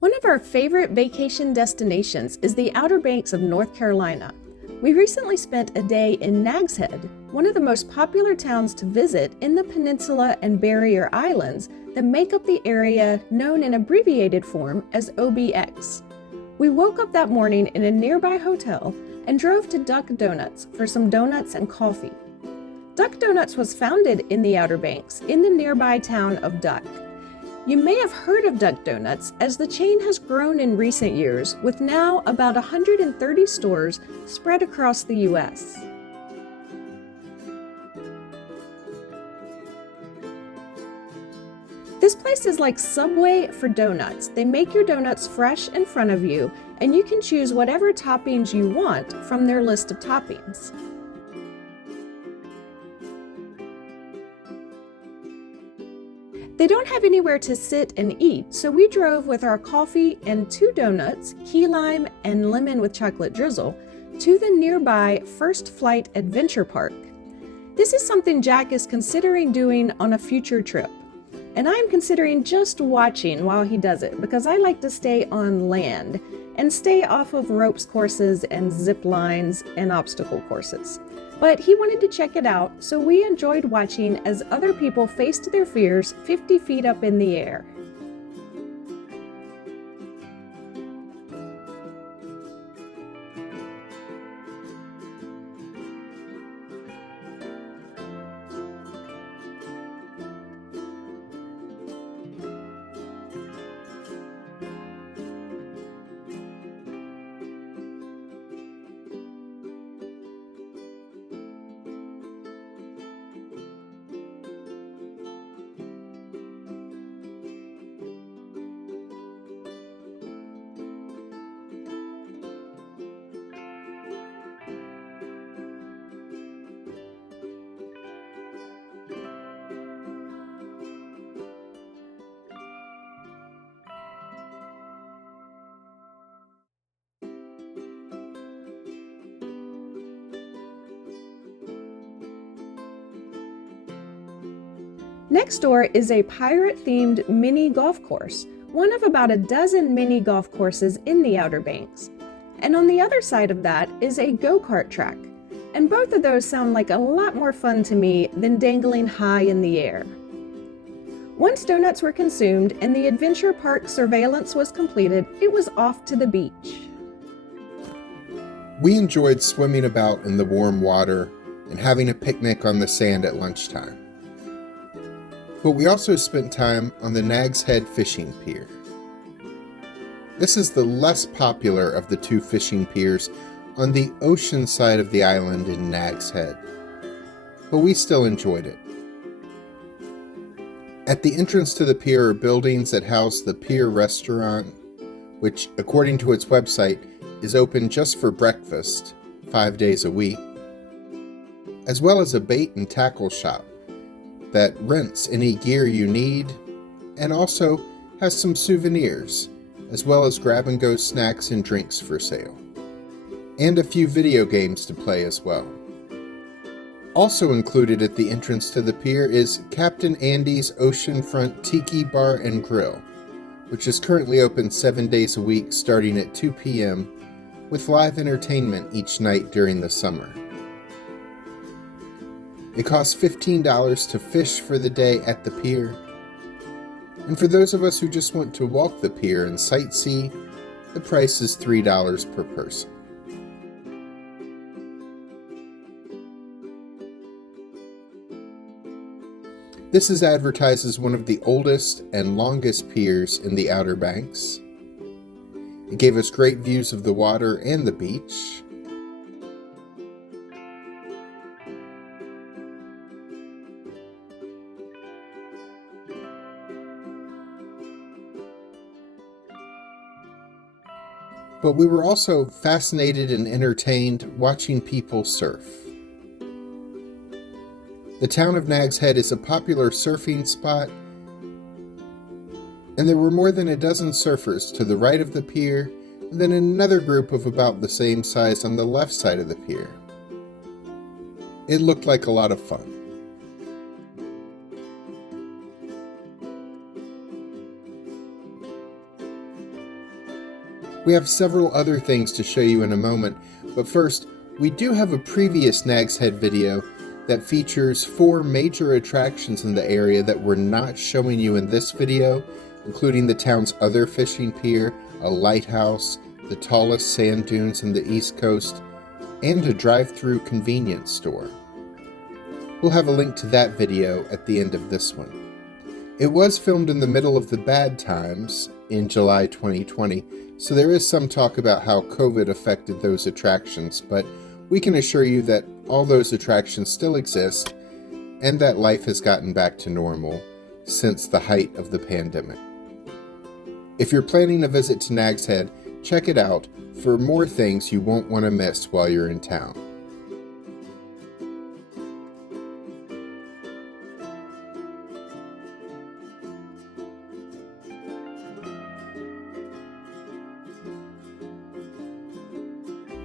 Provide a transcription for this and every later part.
One of our favorite vacation destinations is the Outer Banks of North Carolina. We recently spent a day in Nags Head, one of the most popular towns to visit in the Peninsula and Barrier Islands that make up the area known in abbreviated form as OBX. We woke up that morning in a nearby hotel and drove to Duck Donuts for some donuts and coffee. Duck Donuts was founded in the Outer Banks in the nearby town of Duck. You may have heard of Duck Donuts as the chain has grown in recent years with now about 130 stores spread across the U.S. This place is like Subway for donuts. They make your donuts fresh in front of you, and you can choose whatever toppings you want from their list of toppings. They don't have anywhere to sit and eat, so we drove with our coffee and 2 donuts, key lime and lemon with chocolate drizzle, to the nearby First Flight Adventure Park. This is something Jack is considering doing on a future trip, and I'm considering just watching while he does it because I like to stay on land and stay off of ropes courses and zip lines and obstacle courses. But he wanted to check it out, so we enjoyed watching as other people faced their fears 50 feet up in the air. Next door is a pirate-themed mini golf course, one of about a dozen mini golf courses in the Outer Banks. And on the other side of that is a go-kart track. And both of those sound like a lot more fun to me than dangling high in the air. Once donuts were consumed and the adventure park surveillance was completed, it was off to the beach. We enjoyed swimming about in the warm water and having a picnic on the sand at lunchtime. But we also spent time on the Nags Head fishing pier. This is the less popular of the 2 fishing piers on the ocean side of the island in Nags Head, but we still enjoyed it. At the entrance to the pier are buildings that house the Pier restaurant, which, according to its website, is open just for breakfast 5 days a week, as well as a bait and tackle shop that rents any gear you need and also has some souvenirs, as well as grab-and-go snacks and drinks for sale, and a few video games to play as well. Also included at the entrance to the pier is Captain Andy's Oceanfront Tiki Bar and Grill, which is currently open 7 days a week starting at 2 p.m. with live entertainment each night during the summer. It costs $15 to fish for the day at the pier, and for those of us who just want to walk the pier and sightsee, the price is $3 per person. This is advertised as one of the oldest and longest piers in the Outer Banks. It gave us great views of the water and the beach. But we were also fascinated and entertained watching people surf. The town of Nags Head is a popular surfing spot, and there were more than a dozen surfers to the right of the pier, and then another group of about the same size on the left side of the pier. It looked like a lot of fun. We have several other things to show you in a moment, but first, we do have a previous Nags Head video that features 4 major attractions in the area that we're not showing you in this video, including the town's other fishing pier, a lighthouse, the tallest sand dunes in the East Coast, and a drive-through convenience store. We'll have a link to that video at the end of this one. It was filmed in the middle of the bad times in July 2020, so there is some talk about how COVID affected those attractions, but we can assure you that all those attractions still exist and that life has gotten back to normal since the height of the pandemic. If you're planning a visit to Nags Head, check it out for more things you won't want to miss while you're in town.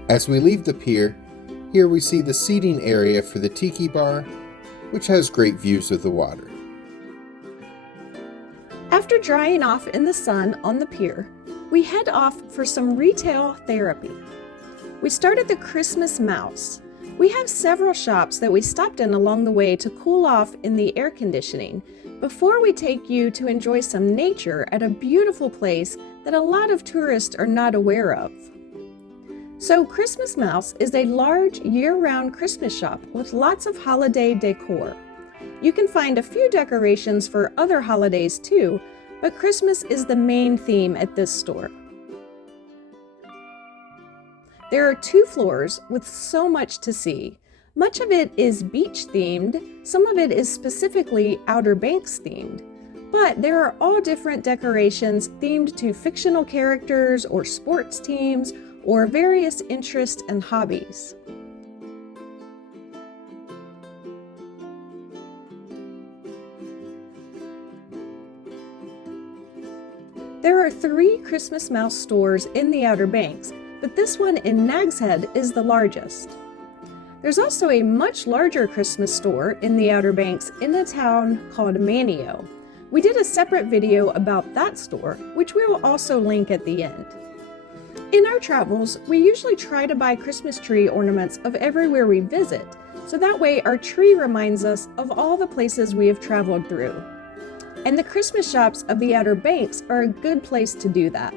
As we leave the pier, here we see the seating area for the tiki bar, which has great views of the water. After drying off in the sun on the pier, we head off for some retail therapy. We start at the Christmas Mouse. We have several shops that we stopped in along the way to cool off in the air conditioning before we take you to enjoy some nature at a beautiful place that a lot of tourists are not aware of. So Christmas Mouse is a large year-round Christmas shop with lots of holiday decor. You can find a few decorations for other holidays too, but Christmas is the main theme at this store. There are 2 floors with so much to see. Much of it is beach themed, some of it is specifically Outer Banks themed, but there are all different decorations themed to fictional characters or sports teams or various interests and hobbies. There are 3 Christmas Mouse stores in the Outer Banks, but this one in Nags Head is the largest. There's also a much larger Christmas store in the Outer Banks in a town called Manio. We did a separate video about that store, which we will also link at the end. In our travels, we usually try to buy Christmas tree ornaments of everywhere we visit, so that way our tree reminds us of all the places we have traveled through. And the Christmas shops of the Outer Banks are a good place to do that.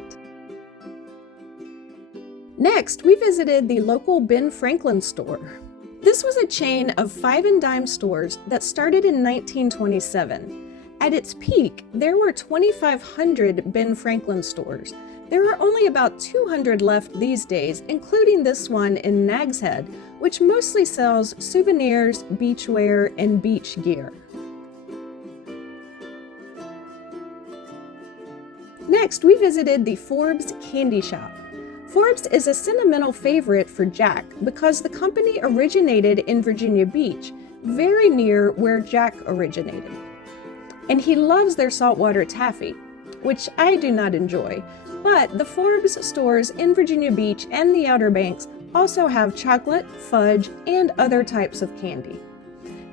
Next, we visited the local Ben Franklin store. This was a chain of 5 and dime stores that started in 1927. At its peak, there were 2,500 Ben Franklin stores. There are only about 200 left these days, including this one in Nags Head, which mostly sells souvenirs, beachwear, and beach gear. Next, we visited the Forbes Candy shop. Forbes is a sentimental favorite for Jack because the company originated in Virginia Beach, very near where Jack originated. And he loves their saltwater taffy, which I do not enjoy, but the Forbes stores in Virginia Beach and the Outer Banks also have chocolate, fudge, and other types of candy.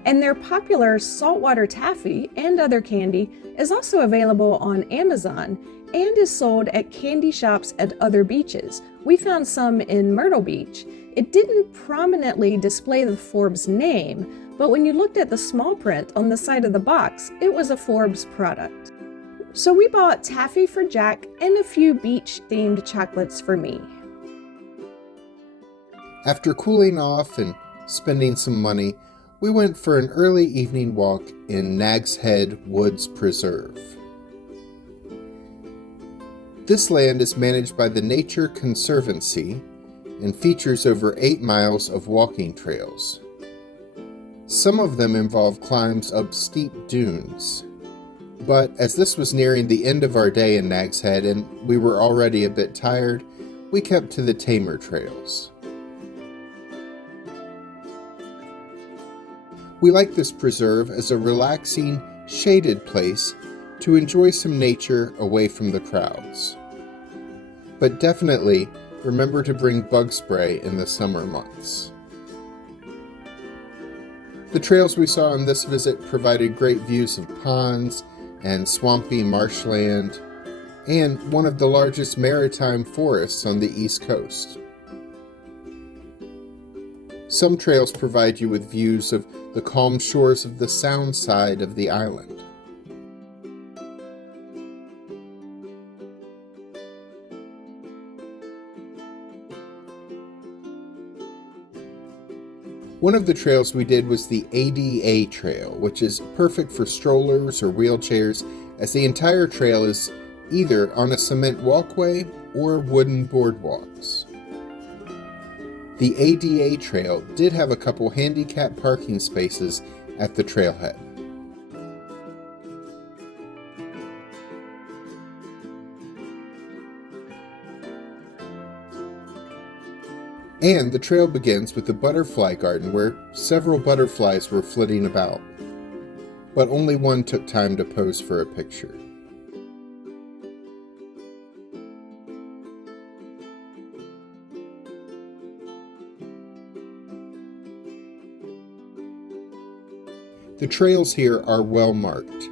And their popular saltwater taffy and other candy is also available on Amazon and is sold at candy shops at other beaches. We found some in Myrtle Beach. It didn't prominently display the Forbes name, but when you looked at the small print on the side of the box, it was a Forbes product. So we bought taffy for Jack and a few beach-themed chocolates for me. After cooling off and spending some money, we went for an early evening walk in Nags Head Woods Preserve. This land is managed by the Nature Conservancy and features over 8 miles of walking trails. Some of them involve climbs up steep dunes. But as this was nearing the end of our day in Nags Head and we were already a bit tired, we kept to the tamer trails. We like this preserve as a relaxing, shaded place to enjoy some nature away from the crowds. But definitely remember to bring bug spray in the summer months. The trails we saw on this visit provided great views of ponds and swampy marshland, and one of the largest maritime forests on the East Coast. Some trails provide you with views of the calm shores of the Sound side of the island. One of the trails we did was the ADA Trail, which is perfect for strollers or wheelchairs, as the entire trail is either on a cement walkway or wooden boardwalks. The ADA Trail did have a couple handicap parking spaces at the trailhead. And the trail begins with the butterfly garden, where several butterflies were flitting about, but only one took time to pose for a picture. The trails here are well marked,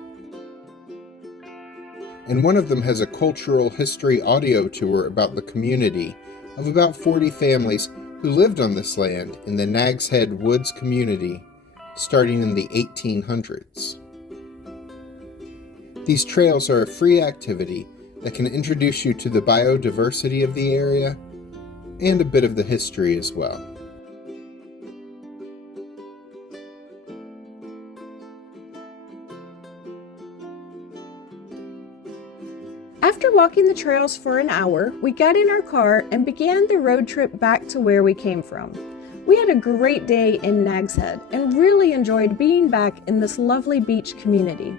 and one of them has a cultural history audio tour about the community of about 40 families who lived on this land in the Nags Head Woods community starting in the 1800s. These trails are a free activity that can introduce you to the biodiversity of the area and a bit of the history as well. After walking the trails for an hour, we got in our car and began the road trip back to where we came from. We had a great day in Nags Head and really enjoyed being back in this lovely beach community.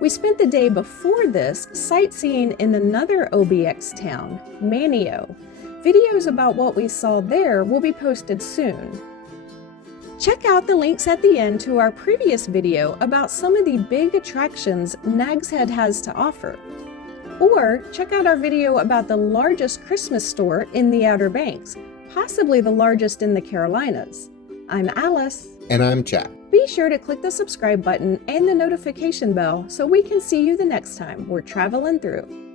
We spent the day before this sightseeing in another OBX town, Manio. Videos about what we saw there will be posted soon. Check out the links at the end to our previous video about some of the big attractions Nags Head has to offer. Or check out our video about the largest Christmas store in the Outer Banks, possibly the largest in the Carolinas. I'm Alice. And I'm Jack. Be sure to click the subscribe button and the notification bell so we can see you the next time we're traveling through.